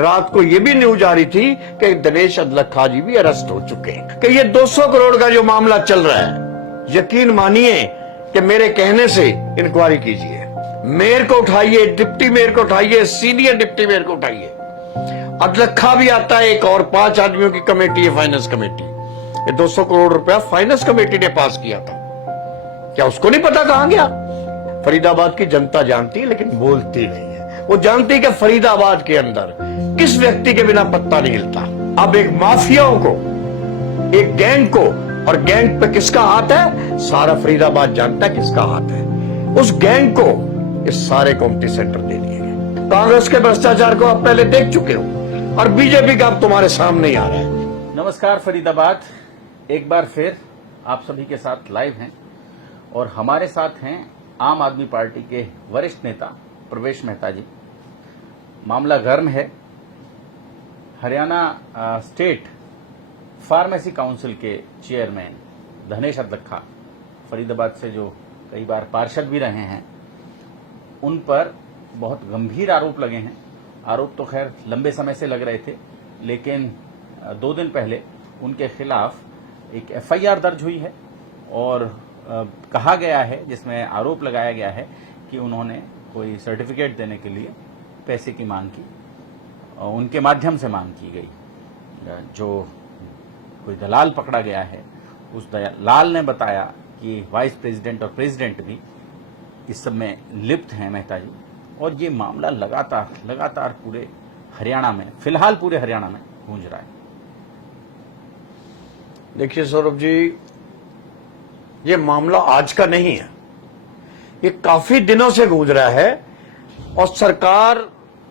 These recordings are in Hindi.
रात को ये भी न्यूज आ रही थी कि दिनेश अदलखा जी भी अरेस्ट हो चुके हैं कि ये 200 करोड़ का जो मामला चल रहा है, यकीन मानिए कि मेरे कहने से इंक्वायरी कीजिए। मेयर को उठाइए, डिप्टी मेयर को उठाइए, सीनियर डिप्टी मेयर को उठाइए। अदलखा भी आता है, एक और 5 आदमियों की कमेटी है, फाइनेंस कमेटी। ये 200 करोड़ रुपया फाइनेंस कमेटी ने पास किया था। क्या उसको नहीं पता कहां गया? फरीदाबाद की जनता जानती है लेकिन बोलती नहीं है। वो जानती है कि फरीदाबाद के अंदर किस व्यक्ति के बिना पत्ता नहीं हिलता। अब एक माफियाओं को, एक गैंग को, और गैंग पे किसका हाथ है सारा फरीदाबाद जानता है किसका हाथ है। उस गैंग को ये सारे कॉम्युनिटी सेंटर दे दिए गए। कांग्रेस के भ्रष्टाचार को आप पहले देख चुके हो और बीजेपी का अब तुम्हारे सामने ही आ रहा है। नमस्कार फरीदाबाद, एक बार फिर आप सभी के साथ लाइव हैं और हमारे साथ हैं आम आदमी पार्टी के वरिष्ठ नेता प्रवेश मेहता जी। मामला गर्म है। हरियाणा स्टेट फार्मेसी काउंसिल के चेयरमैन दिनेश अदलखा, फरीदाबाद से जो कई बार पार्षद भी रहे हैं, उन पर बहुत गंभीर आरोप लगे हैं। आरोप तो खैर लंबे समय से लग रहे थे, लेकिन 2 दिन पहले उनके खिलाफ एक एफआईआर दर्ज हुई है और कहा गया है, जिसमें आरोप लगाया गया है कि उन्होंने कोई सर्टिफिकेट देने के लिए पैसे की मांग की, उनके माध्यम से मांग की गई। जो कोई दलाल पकड़ा गया है, उस दलाल ने बताया कि वाइस प्रेसिडेंट और प्रेसिडेंट भी इस सब में लिप्त हैं मेहता जी। और ये मामला लगातार पूरे हरियाणा में, फिलहाल पूरे हरियाणा में गूंज रहा है। देखिए सौरभ जी, ये मामला आज का नहीं है, ये काफी दिनों से गूंज रहा है और सरकार,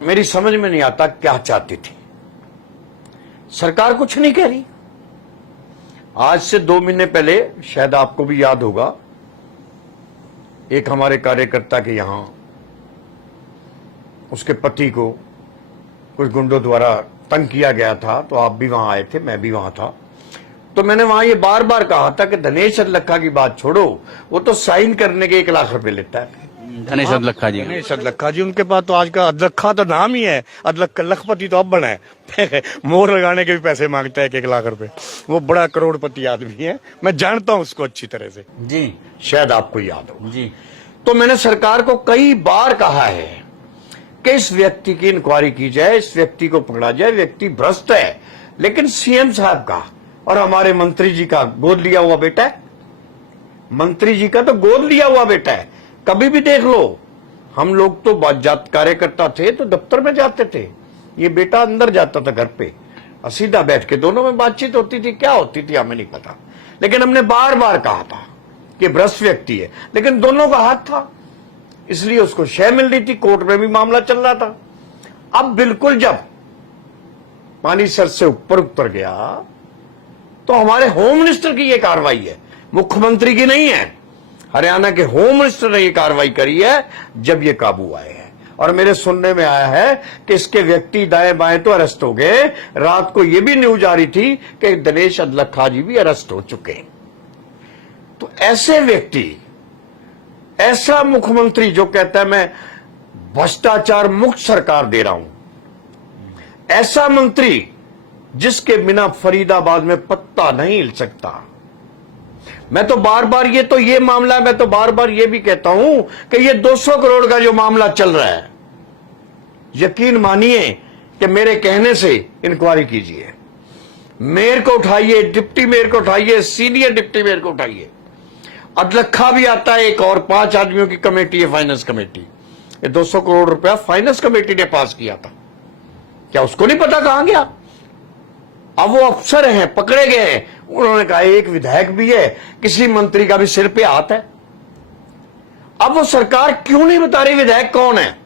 मेरी समझ में नहीं आता क्या चाहती थी। सरकार कुछ नहीं कह रही। आज से 2 महीने पहले, शायद आपको भी याद होगा, एक हमारे कार्यकर्ता के यहां उसके पति को कुछ गुंडों द्वारा तंग किया गया था, तो आप भी वहां आए थे, मैं भी वहां था। तो मैंने वहां ये बार बार कहा था कि दिनेश अदलखा की बात छोड़ो, वो तो साइन करने के 1 लाख रुपए लेता है। दिनेश अदलखा जी, दिनेश अदलखा जी, उनके पास तो आज का अदलखा तो नाम ही है, लखपति तो अब बना है। मोहर लगाने के भी पैसे मांगता है 1 लाख रुपए। वो बड़ा करोड़पति आदमी है, मैं जानता हूं उसको अच्छी तरह से जी, शायद आपको याद हो जी। तो मैंने सरकार को कई बार कहा है कि इस व्यक्ति की इंक्वायरी की जाए, इस व्यक्ति को पकड़ा जाए, व्यक्ति भ्रष्ट है। लेकिन सीएम साहब का और हमारे मंत्री जी का गोद लिया हुआ बेटा है। मंत्री जी का तो गोद लिया हुआ बेटा है। कभी भी देख लो, हम लोग तो कार्यकर्ता थे तो दफ्तर में जाते थे, ये बेटा अंदर जाता था घर पे, सीधा बैठ के दोनों में बातचीत होती थी। क्या होती थी हमें नहीं पता, लेकिन हमने बार बार कहा था कि भ्रष्ट व्यक्ति है, लेकिन दोनों का हाथ था, इसलिए उसको शय मिल रही थी। कोर्ट में भी मामला चल रहा था। अब बिल्कुल जब पानी सर से ऊपर उतर गया तो हमारे होम मिनिस्टर की यह कार्रवाई है, मुख्यमंत्री की नहीं है। हरियाणा के होम मिनिस्टर ने यह कार्रवाई करी है जब ये काबू आए हैं। और मेरे सुनने में आया है कि इसके व्यक्ति दाएं बाएं तो अरेस्ट हो गए। रात को यह भी न्यूज आ रही थी कि दिनेश अदलखा जी भी अरेस्ट हो चुके हैं। तो ऐसे व्यक्ति, ऐसा मुख्यमंत्री जो कहता है मैं भ्रष्टाचार मुक्त सरकार दे रहा हूं, ऐसा मंत्री जिसके बिना फरीदाबाद में पत्ता नहीं हिल सकता। मैं तो बार बार, ये मामला है, मैं तो बार बार ये भी कहता हूं कि ये 200 करोड़ का जो मामला चल रहा है, यकीन मानिए कि मेरे कहने से इंक्वायरी कीजिए। मेयर को उठाइए, डिप्टी मेयर को उठाइए, सीनियर डिप्टी मेयर को उठाइए। अदलखा भी आता है, एक और 5 आदमियों की कमेटी है, फाइनेंस कमेटी। ये 200 करोड़ रुपया फाइनेंस कमेटी ने पास किया था। क्या उसको नहीं पता कहां गया? अब वो अफसर हैं, पकड़े गए हैं, उन्होंने कहा एक विधायक भी है, किसी मंत्री का भी सिर पे हाथ है। अब वो सरकार क्यों नहीं बता रही विधायक कौन है?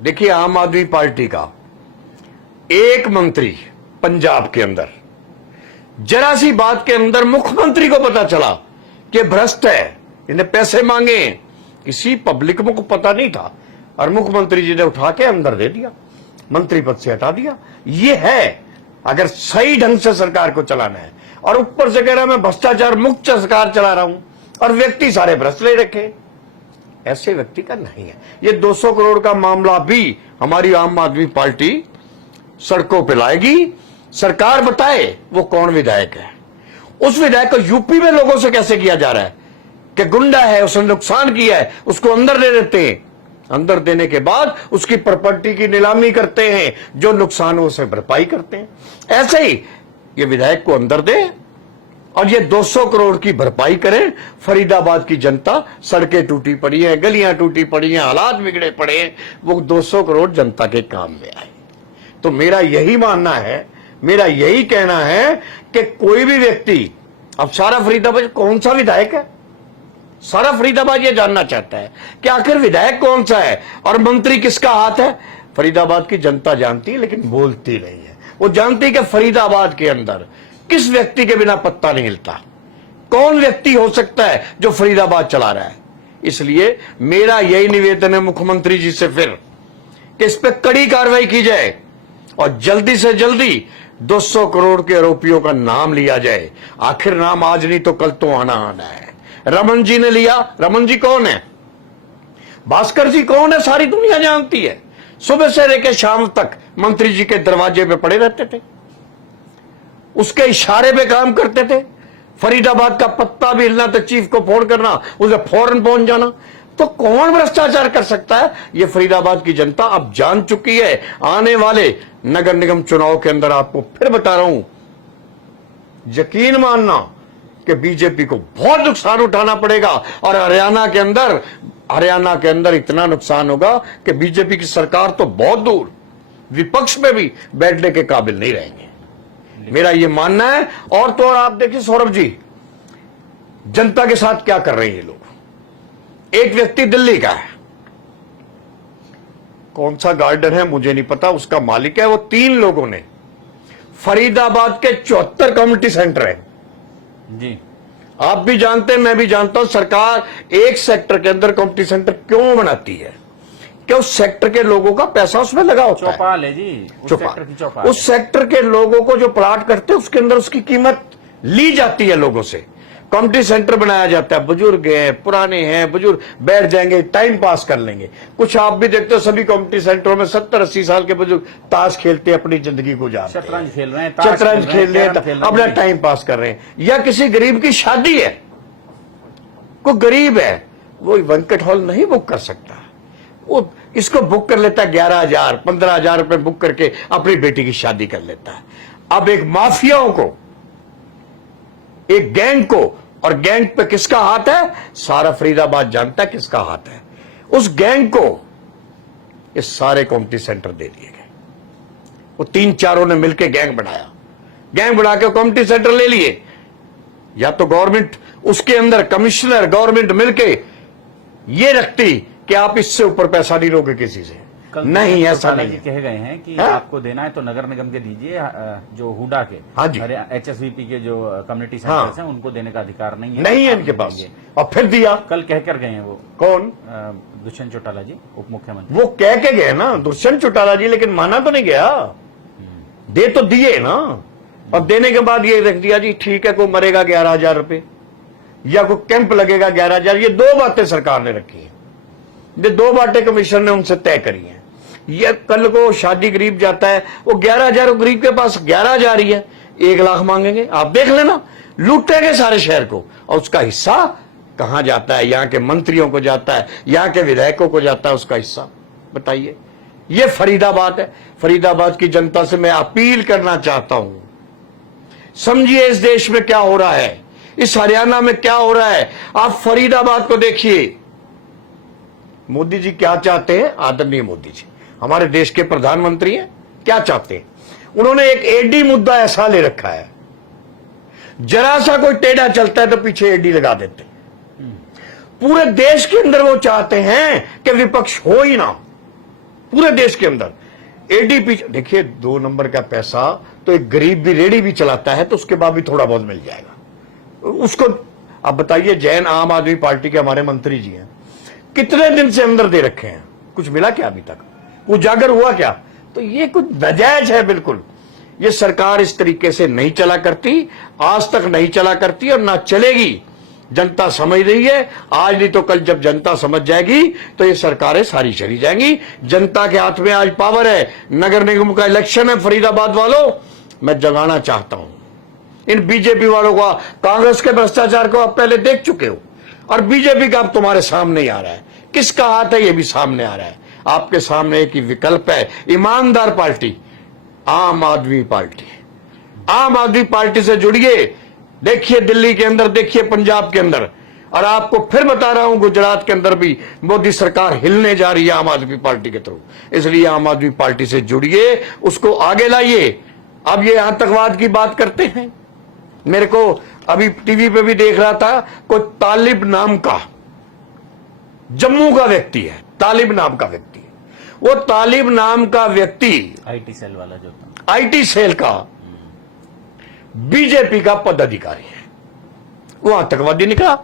देखिए, आम आदमी पार्टी का एक मंत्री पंजाब के अंदर, जरा सी बात के अंदर मुख्यमंत्री को पता चला कि भ्रष्ट है, इन्हें पैसे मांगे, किसी पब्लिक को पता नहीं था, और मुख्यमंत्री जी ने उठा के अंदर दे दिया, मंत्री पद से हटा दिया। ये है अगर सही ढंग से सरकार को चलाना है। और ऊपर से कह रहा मैं भ्रष्टाचार मुक्त सरकार चला रहा हूं, और व्यक्ति सारे भ्रष्ट ले रखे। ऐसे व्यक्ति का नहीं है। ये 200 करोड़ का मामला भी हमारी आम आदमी पार्टी सड़कों पे लाएगी, सरकार बताए वो कौन विधायक है। उस विधायक को यूपी में लोगों से कैसे किया जा रहा है कि गुंडा है, उसने नुकसान किया है, उसको अंदर दे देते हैं। अंदर देने के बाद उसकी प्रॉपर्टी की नीलामी करते हैं, जो नुकसान हो उसे भरपाई करते हैं। ऐसे ही ये विधायक को अंदर दे और ये 200 करोड़ की भरपाई करें। फरीदाबाद की जनता, सड़कें टूटी पड़ी हैं, गलियां टूटी पड़ी हैं, हालात बिगड़े पड़े हैं, वो 200 करोड़ जनता के काम में आए। तो मेरा यही मानना है, मेरा यही कहना है कि कोई भी व्यक्ति, अब सारा फरीदाबाद कौन सा विधायक है, सारा फरीदाबाद ये जानना चाहता है कि आखिर विधायक कौन सा है और मंत्री किसका हाथ है। फरीदाबाद की जनता जानती है लेकिन बोलती नहीं है। वो जानती है कि फरीदाबाद के अंदर किस व्यक्ति के बिना पत्ता नहीं हिलता, कौन व्यक्ति हो सकता है जो फरीदाबाद चला रहा है। इसलिए मेरा यही निवेदन है मुख्यमंत्री जी से फिर कि इस पर कड़ी कार्रवाई की जाए और जल्दी से जल्दी 200 करोड़ के आरोपियों का नाम लिया जाए। आखिर नाम आज नहीं तो कल तो आना है। रमन जी ने लिया। रमन जी कौन है? भास्कर जी कौन है? सारी दुनिया जानती है। सुबह से लेकर शाम तक मंत्री जी के दरवाजे पे पड़े रहते थे, उसके इशारे पे काम करते थे। फरीदाबाद का पत्ता भी हिलना तो चीफ को फोन करना, उसे फौरन पहुंच जाना। तो कौन भ्रष्टाचार कर सकता है? ये फरीदाबाद की जनता अब जान चुकी है। आने वाले नगर निगम चुनाव के अंदर आपको फिर बता रहा हूं, यकीन मानना कि बीजेपी को बहुत नुकसान उठाना पड़ेगा और हरियाणा के अंदर इतना नुकसान होगा कि बीजेपी की सरकार तो बहुत दूर, विपक्ष में भी बैठने के काबिल नहीं रहेंगे। मेरा यह मानना है। और तो और आप देखिए सौरभ जी, जनता के साथ क्या कर रहे हैं ये लोग। एक व्यक्ति दिल्ली का है, कौन सा गार्डन है मुझे नहीं पता, उसका मालिक है। वो 3 लोगों ने फरीदाबाद के 74 कम्युनिटी सेंटर है जी, आप भी जानते हैं, मैं भी जानता हूं, सरकार एक सेक्टर के अंदर कम्युनिटी सेंटर क्यों बनाती है कि उस सेक्टर के लोगों का पैसा उसमें लगा होता है। चौपाल है जी, उस सेक्टर की चौपाल। उस सेक्टर के लोगों को जो प्लाट करते हैं उसके अंदर उसकी कीमत ली जाती है लोगों से। कम्युनिटी सेंटर बनाया जाता है, बुजुर्ग हैं, पुराने हैं, बुजुर्ग बैठ जाएंगे, टाइम पास कर लेंगे। कुछ आप भी देखते हो, सभी कम्युनिटी सेंटरों में 70-80 साल के बुजुर्ग ताश खेलते अपनी जिंदगी गुजारते हैं, शतरंज खेल रहे हैं, शतरंज खेल रहे हैं, अपना टाइम पास कर रहे हैं। या किसी गरीब की शादी है, कोई गरीब है, वो वेंकट हॉल नहीं बुक कर सकता, वो इसको बुक कर लेता है 11,000 15,000 रुपए बुक करके अपनी बेटी की शादी कर लेता है। अब एक माफियाओं को, एक गैंग को, और गैंग पे किसका हाथ है? सारा फरीदाबाद जानता है किसका हाथ है। उस गैंग को ये सारे कम्युनिटी सेंटर दे दिए गए। वो 3-4 ने मिलकर गैंग बनाया, गैंग बना के कम्युनिटी सेंटर ले लिए। या तो गवर्नमेंट उसके अंदर कमिश्नर गवर्नमेंट मिलके ये रखती कि आप इससे ऊपर पैसा नहीं लोगे किसी से, नहीं ऐसा नहीं कह गए हैं कि है? आपको देना है तो नगर निगम के दीजिए, जो हुडा के, हाँ जी, HSVP के जो कम्युनिटी सेंटर्स हैं उनको देने का अधिकार नहीं है, नहीं है इनके पास। और फिर दिया, कल कहकर गए हैं वो कौन? दुष्यंत चौटाला जी, उप मुख्यमंत्री। वो कह के गए ना दुष्यंत चौटाला जी, लेकिन माना तो नहीं गया, दे तो दिए ना। और देने के बाद ये रख दिया जी ठीक है, कोई मरेगा 11,000 रुपए या कोई कैंप लगेगा 11,000। ये 2 बातें सरकार ने रखी है, ये 2 बातें कमिश्नर ने उनसे तय करी है। ये कल को शादी गरीब जाता है, वो 11,000 गरीब के पास 11,000 ही है, 1 लाख मांगेंगे। आप देख लेना, लूटेंगे सारे शहर को। और उसका हिस्सा कहां जाता है? यहां के मंत्रियों को जाता है, यहां के विधायकों को जाता है उसका हिस्सा। बताइए, ये फरीदाबाद है। फरीदाबाद की जनता से मैं अपील करना चाहता हूं, समझिए इस देश में क्या हो रहा है, इस हरियाणा में क्या हो रहा है। आप फरीदाबाद को देखिए। मोदी जी क्या चाहते हैं? आदरणीय मोदी जी हमारे देश के प्रधानमंत्री हैं, क्या चाहते हैं? उन्होंने एक एडी मुद्दा ऐसा ले रखा है, जरा सा कोई टेढ़ा चलता है तो पीछे एडी लगा देते। पूरे देश के अंदर वो चाहते हैं कि विपक्ष हो ही ना, पूरे देश के अंदर एडी पीछे। देखिए 2 नंबर का पैसा तो एक गरीब भी रेडी भी चलाता है तो उसके बाद भी थोड़ा बहुत मिल जाएगा उसको। अब बताइए, जैन आम आदमी पार्टी के हमारे मंत्री जी हैं, कितने दिन से अंदर दे रखे हैं, कुछ मिला क्या अभी तक? उजागर हुआ क्या? तो ये कुछ नाजायज है बिल्कुल। ये सरकार इस तरीके से नहीं चला करती, आज तक नहीं चला करती और ना चलेगी। जनता समझ रही है, आज नहीं तो कल जब जनता समझ जाएगी तो ये सरकारें सारी चली जाएंगी। जनता के हाथ में आज पावर है। नगर निगम का इलेक्शन है फरीदाबाद वालों, मैं जगाना चाहता हूं इन बीजेपी वालों का। कांग्रेस के भ्रष्टाचार को आप पहले देख चुके हो और बीजेपी का अब तुम्हारे सामने ही आ रहा है। किसका हाथ है ये भी सामने आ रहा है। आपके सामने एक ही विकल्प है, ईमानदार पार्टी, आम आदमी पार्टी। आम आदमी पार्टी से जुड़िए। देखिए दिल्ली के अंदर, देखिए पंजाब के अंदर, और आपको फिर बता रहा हूं गुजरात के अंदर भी मोदी सरकार हिलने जा रही है आम आदमी पार्टी के थ्रू। इसलिए आम आदमी पार्टी से जुड़िए, उसको आगे लाइए। अब ये आतंकवाद की बात करते हैं। मेरे को अभी टीवी पे भी देख रहा था, कोई तालिब नाम का जम्मू का व्यक्ति है, तालिब नाम का व्यक्ति। वो तालिब नाम का व्यक्ति आईटी सेल वाला जो था, आईटी सेल का बीजेपी का पदाधिकारी है, वो आतंकवादी निकला।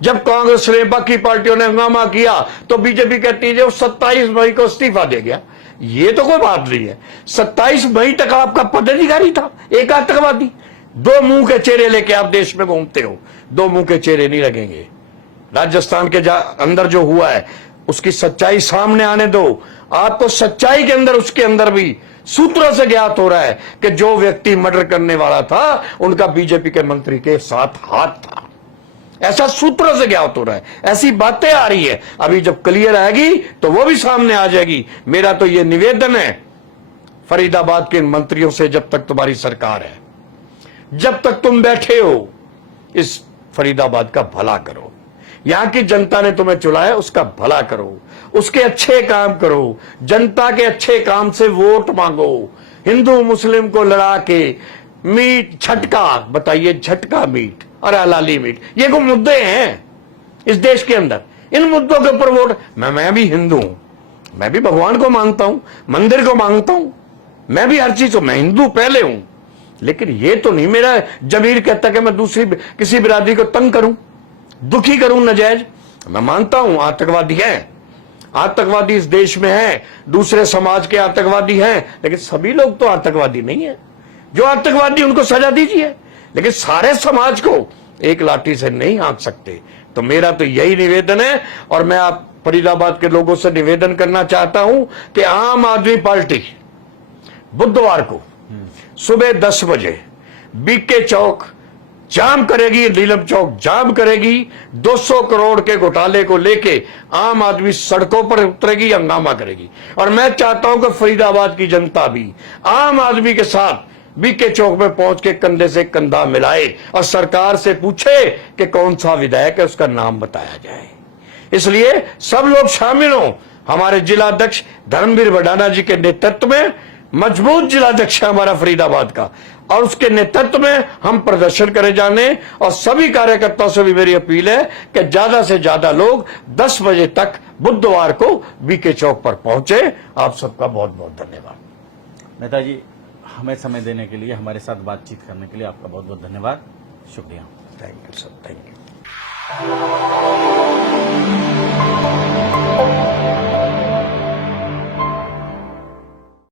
जब कांग्रेस ने, बाकी पार्टियों ने हंगामा किया तो बीजेपी कहती है 27 मई को इस्तीफा दे गया। ये तो कोई बात नहीं है। 27 मई तक आपका पदाधिकारी था एक आतंकवादी। दो मुंह के चेहरे लेके आप देश में घूमते हो, दो मुंह के चेहरे नहीं लगेंगे। राजस्थान के अंदर जो हुआ है उसकी सच्चाई सामने आने दो। आपको सच्चाई के अंदर, उसके अंदर भी सूत्रों से ज्ञात हो रहा है कि जो व्यक्ति मर्डर करने वाला था उनका बीजेपी के मंत्री के साथ हाथ था। ऐसा सूत्रों से ज्ञात हो रहा है, ऐसी बातें आ रही है। अभी जब क्लियर आएगी तो वो भी सामने आ जाएगी। मेरा तो ये निवेदन है फरीदाबाद के मंत्रियों से, जब तक तुम्हारी सरकार है, जब तक तुम बैठे हो, इस फरीदाबाद का भला करो। यहां की जनता ने तुम्हें चुनाया, उसका भला करो, उसके अच्छे काम करो। जनता के अच्छे काम से वोट मांगो। हिंदू मुस्लिम को लड़ा के मीट झटका, बताइए झटका मीट और हलाली मीट, ये को मुद्दे हैं इस देश के अंदर। इन मुद्दों के ऊपर वोट। मैं भी हिंदू हूं, मैं भी भगवान को मांगता हूं, मंदिर को मांगता हूं, मैं भी हर चीज को, मैं हिंदू पहले हूं। लेकिन ये तो नहीं मेरा जमीर कहता कि मैं दूसरी किसी बिरादरी को तंग करूं, दुखी करूं नजायज। मैं मानता हूं आतंकवादी है, आतंकवादी इस देश में है, दूसरे समाज के आतंकवादी हैं, लेकिन सभी लोग तो आतंकवादी नहीं है। जो आतंकवादी उनको सजा दीजिए, लेकिन सारे समाज को एक लाठी से नहीं हाँक सकते। तो मेरा तो यही निवेदन है। और मैं आप फरीदाबाद के लोगों से निवेदन करना चाहता हूं कि आम आदमी पार्टी बुधवार को सुबह 10 बजे बीके चौक जाम करेगी, नीलम चौक जाम करेगी। 200 करोड़ के घोटाले को लेके आम आदमी सड़कों पर उतरेगी, हंगामा करेगी। और मैं चाहता हूं कि फरीदाबाद की जनता भी आम आदमी के साथ बीके चौक में पहुंच के कंधे से कंधा मिलाए और सरकार से पूछे कि कौन सा विधायक है, उसका नाम बताया जाए। इसलिए सब लोग शामिल हों। हमारे जिलाध्यक्ष धर्मवीर भडाना जी के नेतृत्व में, मजबूत जिलाध्यक्ष है हमारा फरीदाबाद का, और उसके नेतृत्व में हम प्रदर्शन करे जाने। और सभी कार्यकर्ताओं से भी मेरी अपील है कि ज्यादा से ज्यादा लोग 10 बजे तक बुधवार को बीके चौक पर पहुंचे। आप सबका बहुत बहुत धन्यवाद। नेताजी, हमें समय देने के लिए, हमारे साथ बातचीत करने के लिए आपका बहुत बहुत धन्यवाद, शुक्रिया। Thank you sir, thank you.